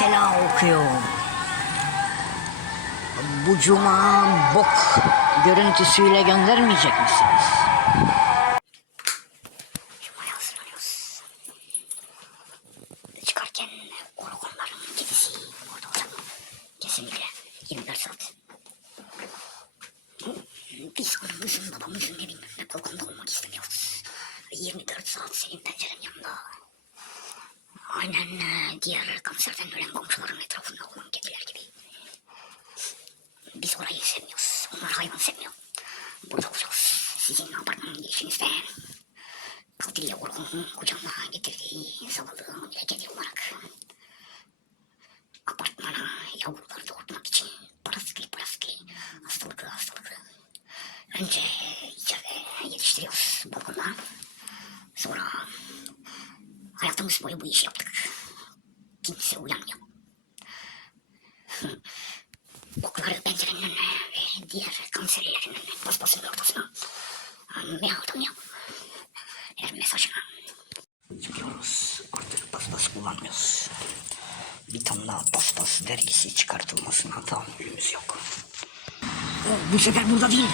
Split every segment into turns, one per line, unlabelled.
Mesela okuyor. Bu cuma bok görüntüsüyle göndermeyecek misiniz? Cuma'ya hazırlanıyoruz. Çıkarken Orgonların kedisi orada olacak. Kesinlikle 24 saat. Biz anamızın babamızın evinin ne balkonda olmak istemiyoruz. 24 saat senin pencerenin yanında. Aynen e, diğer kanserden ölen komşuların etrafında olan kediler gibi. Biz orayı sevmiyoruz. Onlar hayvan sevmiyor. Burada olacağız. Sizin apartman girişinizde. Katiliye Orhun'un kucağına getirdiği zavallı bir kedi olarak. Apartmana yavruları doğurtmak için paraskli paraskli hastalıklı hastalıklı. Önce hayatımız boyu bu işi yaptık. Kimse uyanmıyor. Okları pencerenin ve diğer kanserlerin önüne paspasın ortasına miyavlanıyor. Her mesajına. Çıkıyoruz. Artık paspas kullanmıyoruz. Bir daha paspas dergisi çıkartılmasına tahammülümüz yok. O, bu sefer burada değil.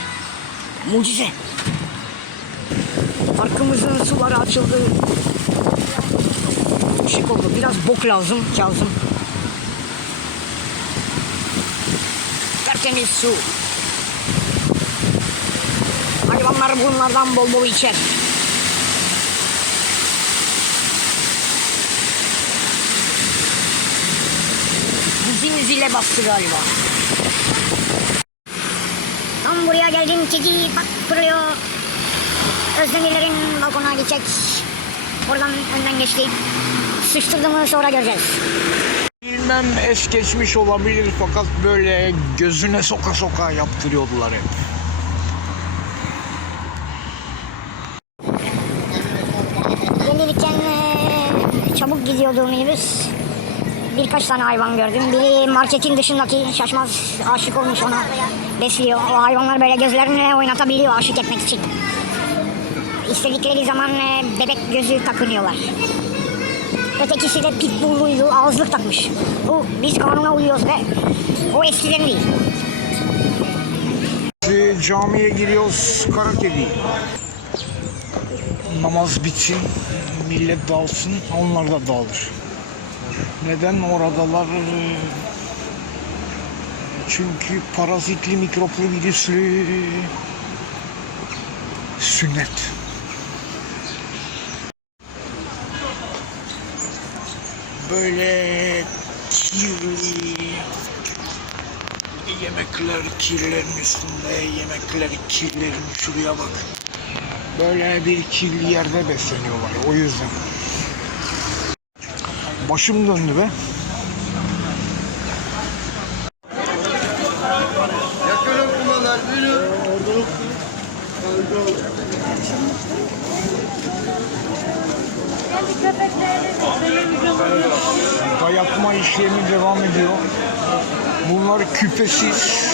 Mucize. Parkımızın suları açıldı. Işık oldu. Biraz bok lazım. Kazım. Tertemiz su. Hayvanlar bunlardan bol bol içer. Bizim zile bastı galiba. Tam buraya geldim kedi bak fırlıyor. Özdemirlerin balkonuna gidecek. Oradan önden geçtik. Sıçtırdığımı sonra göreceğiz.
Bilmem es geçmiş olabilir fakat böyle gözüne soka soka yaptırıyordular hep.
Eee, çabuk gidiyordu minibüs. Birkaç tane hayvan gördüm. Biri marketin dışındaki şaşmaz aşık olmuş ona besliyor. O hayvanlar böyle gözlerini oynatabiliyor aşık etmek için. İstedikleri zaman bebek gözü takınıyorlar. Ötekisi de pitbulluydu, ağızlık takmış. Bu biz kanuna uyuyoruz ve o eskiden değil.
Şimdi camiye giriyoruz kara kedi. Namaz bitsin, millet dağılsın, onlar da dağılır. Neden oradalar? Çünkü parazitli, mikroplu, virüslü sünnet. Böyle kirli, Yemekler kirlerin üstünde, yemekler kirlerin şuraya bak. Böyle bir kirli yerde besleniyorlar o yüzden. Başım döndü be. Dayatma işlemi devam ediyor. Bunlar küpesiz.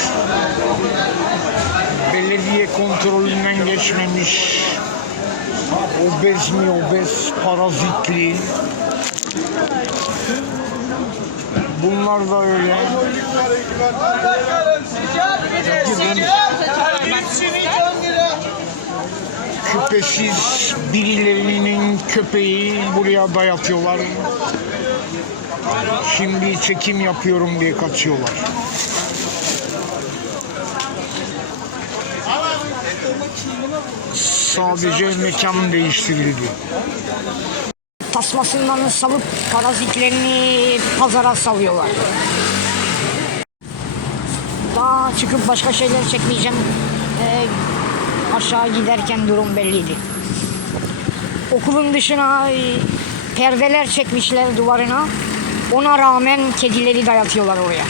Belediye kontrolünden geçmemiş. Obez mi obez, parazitli. Bunlar da öyle. Küpesiz birilerinin köpeği buraya dayatıyorlar. Şimdi çekim yapıyorum diye kaçıyorlar. Sadece mekan değiştirildi.
tasmasından salıp parazitlerini pazara salıyorlar. Daha çıkıp başka şeyler çekmeyeceğim. Ee, aşağı giderken durum belliydi. Okulun dışına e, perdeler çekmişler duvarına. Ona rağmen kedileri dayatıyorlar oraya.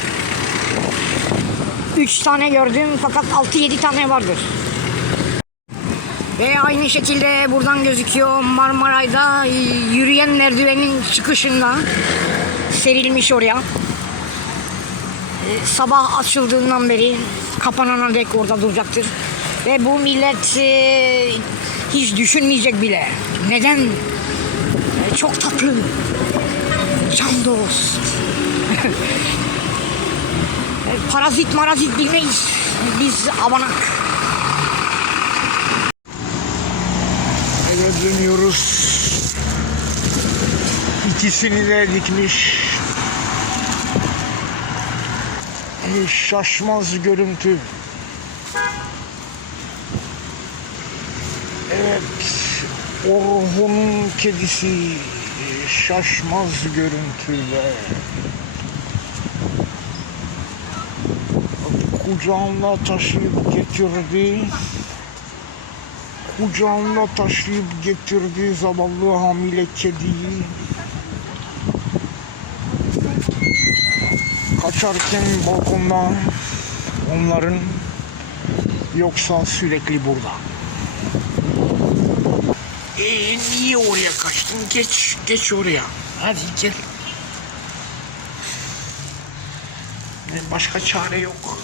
Üç tane gördüm fakat altı yedi tane vardır. Ve aynı şekilde buradan gözüküyor Marmaray'da e, yürüyen merdivenin çıkışında serilmiş oraya. E, Sabah açıldığından beri kapanana dek orada duracaktır. Ve bu millet hiç düşünmeyecek bile. Neden? Çok tatlı. Can dost. Parazit marazit bilmeyiz. Biz avanak.
Eve dönüyoruz. İkisini de dikmiş. Şaşmaz görüntü. Evet, Orhun'un kedisi şaşmaz görüntüyle. Kucağında taşıyıp getirdi kucağında taşıyıp getirdiği zavallı hamile kediyi kaçarken balkonda onların yoksa sürekli burada. Ee, niye oraya kaçtın? Geç, geç oraya. Hadi gel. Başka çare yok.